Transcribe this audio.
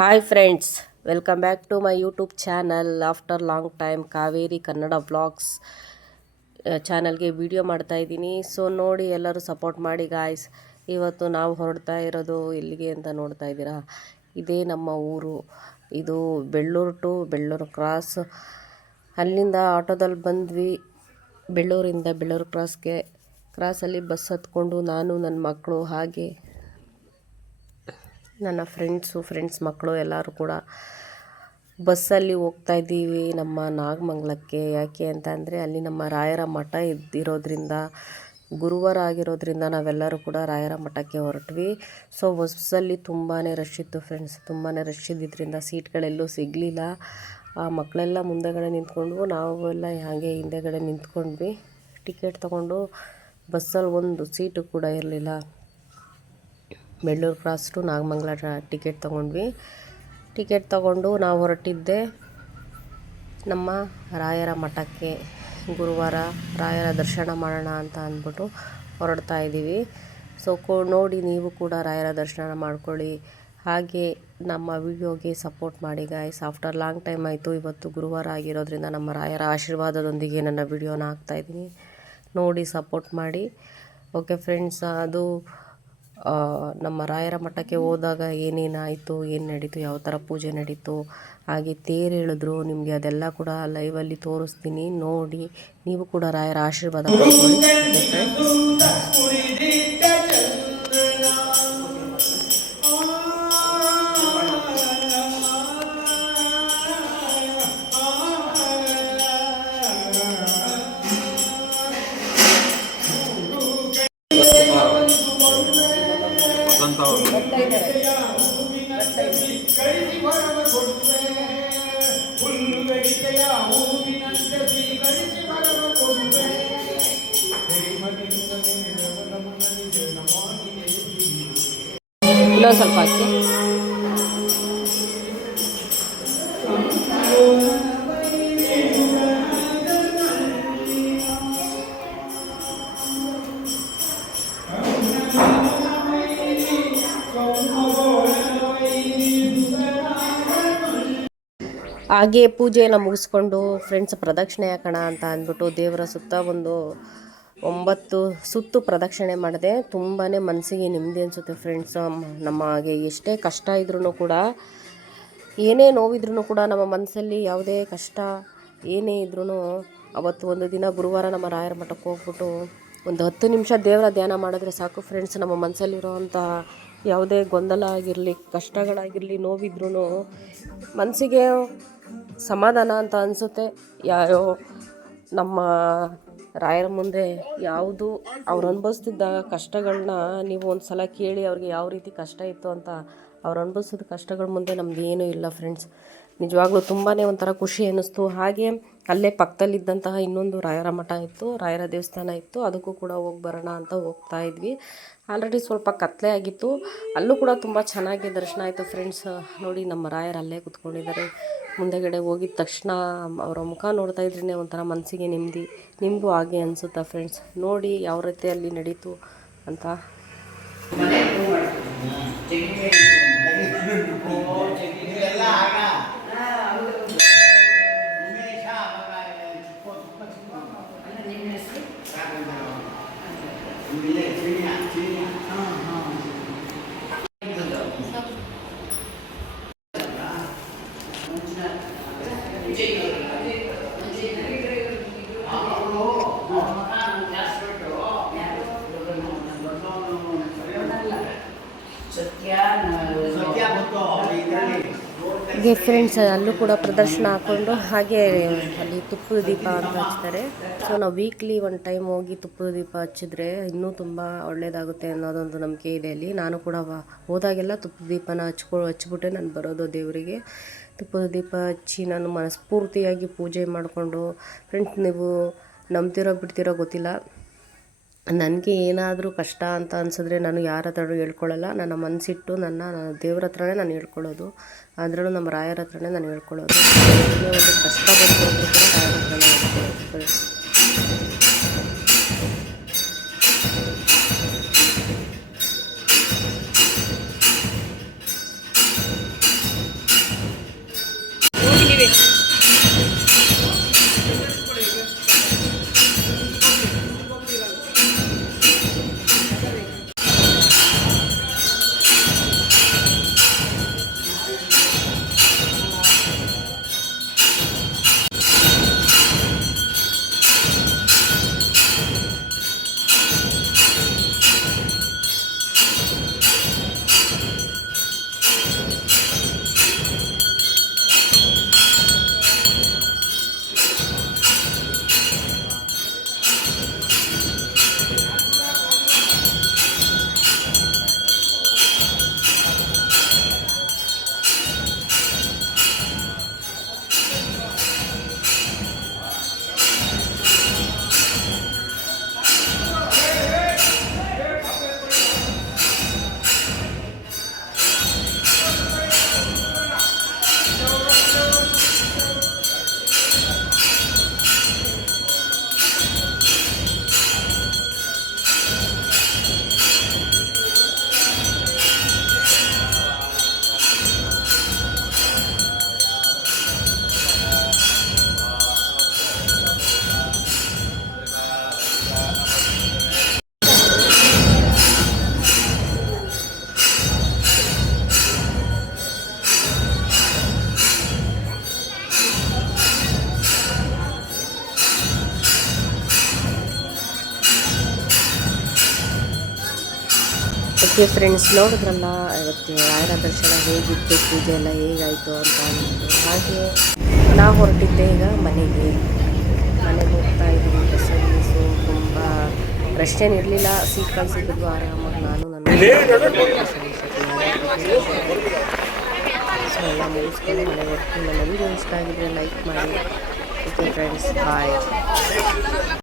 Hi friends, welcome back to my YouTube channel. After long time Kaveri Kannada vlogs ಚಾನಲ್ಗೆ video ಮಾಡ್ತಾಯಿದ್ದೀನಿ. So ನೋಡಿ, ಎಲ್ಲರೂ support ಮಾಡಿ ಗಾಯ್ಸ್. ಇವತ್ತು ನಾವು ಹೊರಡ್ತಾ ಇರೋದು ಎಲ್ಲಿಗೆ ಅಂತ ನೋಡ್ತಾ ಇದ್ದೀರಾ. ಇದೇ ನಮ್ಮ ಊರು. ಇದು ಬೆಳ್ಳೂರು ಟು ಬೆಳ್ಳೂರು ಕ್ರಾಸ್. ಅಲ್ಲಿಂದ ಆಟೋದಲ್ಲಿ ಬಂದ್ವಿ. ಬೆಳ್ಳೂರಿಂದ ಬೆಳ್ಳೂರು ಕ್ರಾಸಲ್ಲಿ ಬಸ್ ಹತ್ಕೊಂಡು ನಾನು, ನನ್ನ ಮಕ್ಕಳು, ಹಾಗೆ ನನ್ನ ಫ್ರೆಂಡ್ಸ್ ಮಕ್ಕಳು ಎಲ್ಲರೂ ಕೂಡ ಬಸ್ಸಲ್ಲಿ ಹೋಗ್ತಾ ಇದ್ದೀವಿ ನಮ್ಮ ನಾಗಮಂಗಲಕ್ಕೆ. ಯಾಕೆ ಅಂತ ಅಂದರೆ ಅಲ್ಲಿ ನಮ್ಮ ರಾಯರ ಮಠ ಇದ್ದಿರೋದ್ರಿಂದ, ಗುರುವಾರ ಆಗಿರೋದ್ರಿಂದ ನಾವೆಲ್ಲರೂ ಕೂಡ ರಾಯರ ಮಠಕ್ಕೆ ಹೊರಟ್ವಿ. ಸೊ ಬಸ್ಸಲ್ಲಿ ತುಂಬಾ ರಶ್ ಇತ್ತು ಫ್ರೆಂಡ್ಸ್. ತುಂಬಾ ರಶ್ ಇದ್ದಿದ್ದರಿಂದ ಸೀಟ್ಗಳೆಲ್ಲೂ ಸಿಗಲಿಲ್ಲ. ಆ ಮಕ್ಕಳೆಲ್ಲ ಮುಂದೆಗಡೆ ನಿಂತ್ಕೊಂಡು, ನಾವೆಲ್ಲ ಹಾಗೆ ಹಿಂದೆಗಡೆ ನಿಂತ್ಕೊಂಡ್ವಿ. ಟಿಕೆಟ್ ತೊಗೊಂಡು ಬಸ್ಸಲ್ಲಿ ಒಂದು ಸೀಟು ಕೂಡ ಇರಲಿಲ್ಲ. Bellur cross to Nagamangala ticket ತೊಗೊಂಡ್ವಿ. ಟಿಕೆಟ್ ತೊಗೊಂಡು ನಾವು ಹೊರಟಿದ್ದೆ ನಮ್ಮ ರಾಯರ ಮಠಕ್ಕೆ. ಗುರುವಾರ ರಾಯರ ದರ್ಶನ ಮಾಡೋಣ ಅಂತ ಅಂದ್ಬಿಟ್ಟು ಹೊರಡ್ತಾ ಇದ್ದೀವಿ. ಸೊ ನೋಡಿ, ನೀವು ಕೂಡ ರಾಯರ ದರ್ಶನ ಮಾಡ್ಕೊಳ್ಳಿ. ಹಾಗೆ ನಮ್ಮ ವಿಡಿಯೋಗೆ ಸಪೋರ್ಟ್ ಮಾಡಿ ಗಾಯ್ಸ್. ಆಫ್ಟರ್ ಲಾಂಗ್ ಟೈಮ್ ಆಯಿತು. ಇವತ್ತು ಗುರುವಾರ ಆಗಿರೋದ್ರಿಂದ ನಮ್ಮ ರಾಯರ ಆಶೀರ್ವಾದದೊಂದಿಗೆ ನನ್ನ ವಿಡಿಯೋನ ಹಾಕ್ತಾಯಿದ್ದೀನಿ. ನೋಡಿ, ಸಪೋರ್ಟ್ ಮಾಡಿ. ಓಕೆ ಫ್ರೆಂಡ್ಸ್, ಅದು ನಮ್ಮ ರಾಯರ ಮಠಕ್ಕೆ ಹೋದಾಗ ಏನೇನಾಯಿತು, ಏನು ನಡೀತು, ಯಾವ ಥರ ಪೂಜೆ ನಡೀತು, ಹಾಗೆ ತೇರು ಹೇಳಿದ್ರು ನಿಮಗೆ, ಅದೆಲ್ಲ ಕೂಡ ಲೈವಲ್ಲಿ ತೋರಿಸ್ತೀನಿ. ನೋಡಿ, ನೀವು ಕೂಡ ರಾಯರ ಆಶೀರ್ವಾದ ಪಡ್ಕೊಳ್ಳಿ. ಇನ್ನೊಂದು ಸ್ವಲ್ಪ ಹಾಕಿ. ಹಾಗೆ ಪೂಜೆ ಎಲ್ಲ ಮುಗಿಸ್ಕೊಂಡು ಫ್ರೆಂಡ್ಸ್ ಪ್ರದಕ್ಷಿಣೆ ಹಾಕೋಣ ಅಂತ ಅಂದ್ಬಿಟ್ಟು ದೇವರ ಸುತ್ತ ಒಂದು 9 ಸುತ್ತು ಪ್ರದಕ್ಷಿಣೆ ಮಾಡಿದೆ. ತುಂಬಾ ಮನಸ್ಸಿಗೆ ನೆಮ್ಮದಿ ಅನಿಸುತ್ತೆ ಫ್ರೆಂಡ್ಸ್. ನಮಗೆ ಎಷ್ಟೇ ಕಷ್ಟ ಇದ್ರೂ ಕೂಡ, ಏನೇ ನೋವಿದ್ರೂ ಕೂಡ, ನಮ್ಮ ಮನಸ್ಸಲ್ಲಿ ಯಾವುದೇ ಕಷ್ಟ ಏನೇ ಇದ್ರೂ ಅವತ್ತು ಒಂದು ದಿನ ಗುರುವಾರ ನಮ್ಮ ರಾಯರ ಮಠಕ್ಕೆ ಹೋಗ್ಬಿಟ್ಟು ಒಂದು 10 ನಿಮಿಷ ದೇವರ ಧ್ಯಾನ ಮಾಡಿದ್ರೆ ಸಾಕು ಫ್ರೆಂಡ್ಸ್. ನಮ್ಮ ಮನಸ್ಸಲ್ಲಿರೋವಂಥ ಯಾವುದೇ ಗೊಂದಲ ಆಗಿರಲಿ, ಕಷ್ಟಗಳಾಗಿರಲಿ, ನೋವಿದ್ರೂ ಮನಸ್ಸಿಗೆ ಸಮಾಧಾನ ಅಂತ ಅನಿಸುತ್ತೆ. ಯಾರೋ ನಮ್ಮ ರಾಯರ ಮುಂದೆ ಯಾವುದು ಅವ್ರು ಅನುಭವಿಸ್ತಿದ್ದ ಕಷ್ಟಗಳನ್ನ ನೀವು ಒಂದು ಸಲ ಕೇಳಿ, ಅವ್ರಿಗೆ ಯಾವ ರೀತಿ ಕಷ್ಟ ಇತ್ತು ಅಂತ. ಅವ್ರು ಅನುಭವಿಸಿದ ಕಷ್ಟಗಳ ಮುಂದೆ ನಮ್ದು ಏನೂ ಇಲ್ಲ ಫ್ರೆಂಡ್ಸ್. ನಿಜವಾಗ್ಲೂ ತುಂಬಾ ಒಂಥರ ಖುಷಿ ಅನ್ನಿಸ್ತು. ಹಾಗೆ ಅಲ್ಲೇ ಪಕ್ಕದಲ್ಲಿದ್ದಂತಹ ಇನ್ನೊಂದು ರಾಯರ ಮಠ ಇತ್ತು, ರಾಯರ ದೇವಸ್ಥಾನ ಇತ್ತು. ಅದಕ್ಕೂ ಕೂಡ ಹೋಗಿ ಬರೋಣ ಅಂತ ಹೋಗ್ತಾ ಇದ್ವಿ. ಆಲ್ರೆಡಿ ಸ್ವಲ್ಪ ಕತ್ತಲೆ ಆಗಿತ್ತು. ಅಲ್ಲೂ ಕೂಡ ತುಂಬ ಚೆನ್ನಾಗಿ ದರ್ಶನ ಆಯಿತು ಫ್ರೆಂಡ್ಸ್. ನೋಡಿ, ನಮ್ಮ ರಾಯರು ಅಲ್ಲೇ ಕೂತ್ಕೊಂಡಿದ್ದಾರೆ. ಮುಂದೆಗಡೆ ಹೋಗಿದ ತಕ್ಷಣ ಅವರ ಮುಖ ನೋಡ್ತಾ ಇದ್ರೇ ಒಂಥರ ಮನಸ್ಸಿಗೆ ನೆಮ್ಮದಿ. ನಿಮಗೂ ಹಾಗೆ ಅನಿಸುತ್ತಾ ಫ್ರೆಂಡ್ಸ್? ನೋಡಿ ಯಾವ ರೀತಿ ಅಲ್ಲಿ ನಡೀತು ಅಂತ. ಹಾಗೆ ಫ್ರೆಂಡ್ಸ್, ಅಲ್ಲೂ ಕೂಡ ಪ್ರದರ್ಶನ ಹಾಕ್ಕೊಂಡು ಹಾಗೆ ಅಲ್ಲಿ ತುಪ್ಪದ ದೀಪ ಅಂತ ಹಚ್ತಾರೆ. ಸೊ ನಾವು ವೀಕ್ಲಿ ಒಂದು ಟೈಮ್ ಹೋಗಿ ತುಪ್ಪದ ದೀಪ ಹಚ್ಚಿದ್ರೆ ಇನ್ನೂ ತುಂಬ ಒಳ್ಳೆಯದಾಗುತ್ತೆ ಅನ್ನೋದೊಂದು ನಂಬಿಕೆ ಇದೆ ಅಲ್ಲಿ. ನಾನು ಕೂಡ ಹೋದಾಗೆಲ್ಲ ತುಪ್ಪದ ದೀಪನ ಹಚ್ಬಿಟ್ಟೆ ನಾನು ಬರೋದು ದೇವರಿಗೆ. ತುಪ್ಪದ ದೀಪ ಹಚ್ಚಿ ನಾನು ಮನಸ್ಫೂರ್ತಿಯಾಗಿ ಪೂಜೆ ಮಾಡಿಕೊಂಡು, ಫ್ರೆಂಡ್ಸ್ ನೀವು ನಂಬ್ತಿರೋ ಬಿಡ್ತಿರೋ ಗೊತ್ತಿಲ್ಲ, ನನಗೆ ಏನಾದರೂ ಕಷ್ಟ ಅಂತ ಅನಿಸಿದ್ರೆ ನಾನು ಯಾರ ಹತ್ರನೂ ಹೇಳ್ಕೊಳ್ಳಲ್ಲ. ನನ್ನ ಮನಸ್ಸಿಟ್ಟು ನನ್ನ ದೇವ್ರ ಹತ್ರನೇ ನಾನು ಹೇಳ್ಕೊಳ್ಳೋದು. ಅದರಲ್ಲೂ ನಮ್ಮ ರಾಯರ ಹತ್ರನೇ ನಾನು ಹೇಳ್ಕೊಳ್ಳೋದು. ಏನೇ ಒಂದು ಕಷ್ಟ ಬಂತು ಅಂದರೂ ಕೂಡ ರಾಯರ ಹತ್ರನೇ ಹೇಳ್ಕೊಳ್ಳೋದು ಫ್ರೆಂಡ್ಸ್. ಓಕೆ ಫ್ರೆಂಡ್ಸ್, ನೋಡಿದ್ರಲ್ಲ ಇವತ್ತು ರಾಯರ ದರ್ಶನ ಹೇಗಿತ್ತು, ಪೂಜೆ ಎಲ್ಲ ಹೇಗಾಯಿತು ಅಂತ ಅಂದ್ಬಿಟ್ಟು. ಹಾಗೆ ನಾವು ಹೊರಟಿದ್ದೆ ಈಗ ಮನೆಗೆ ಹೋಗ್ತಾ ಇದ್ದೀವಿ ಬಸ್ಸಲ್ಲಿ. ಸೊ ತುಂಬ ರಶ್ ಏನು ಇರಲಿಲ್ಲ, ಸೀಟ್ಗಳು ಸಿಕ್ಕಿದ್ವು ಆರಾಮಾಗಿ. ನಾನು ನನ್ನ ಸೊ ಎಲ್ಲ ಮುಗಿಸ್ಕೊಂಡು ಮನೆಗೆ ಹೋಗ್ತೀನಿ. ನಮಗೂ ಇಷ್ಟ ಆಗಿದ್ರೆ ಲೈಕ್ ಮಾಡಿ. ಓಕೆ ಫ್ರೆಂಡ್ಸ್, ಬಾಯ್.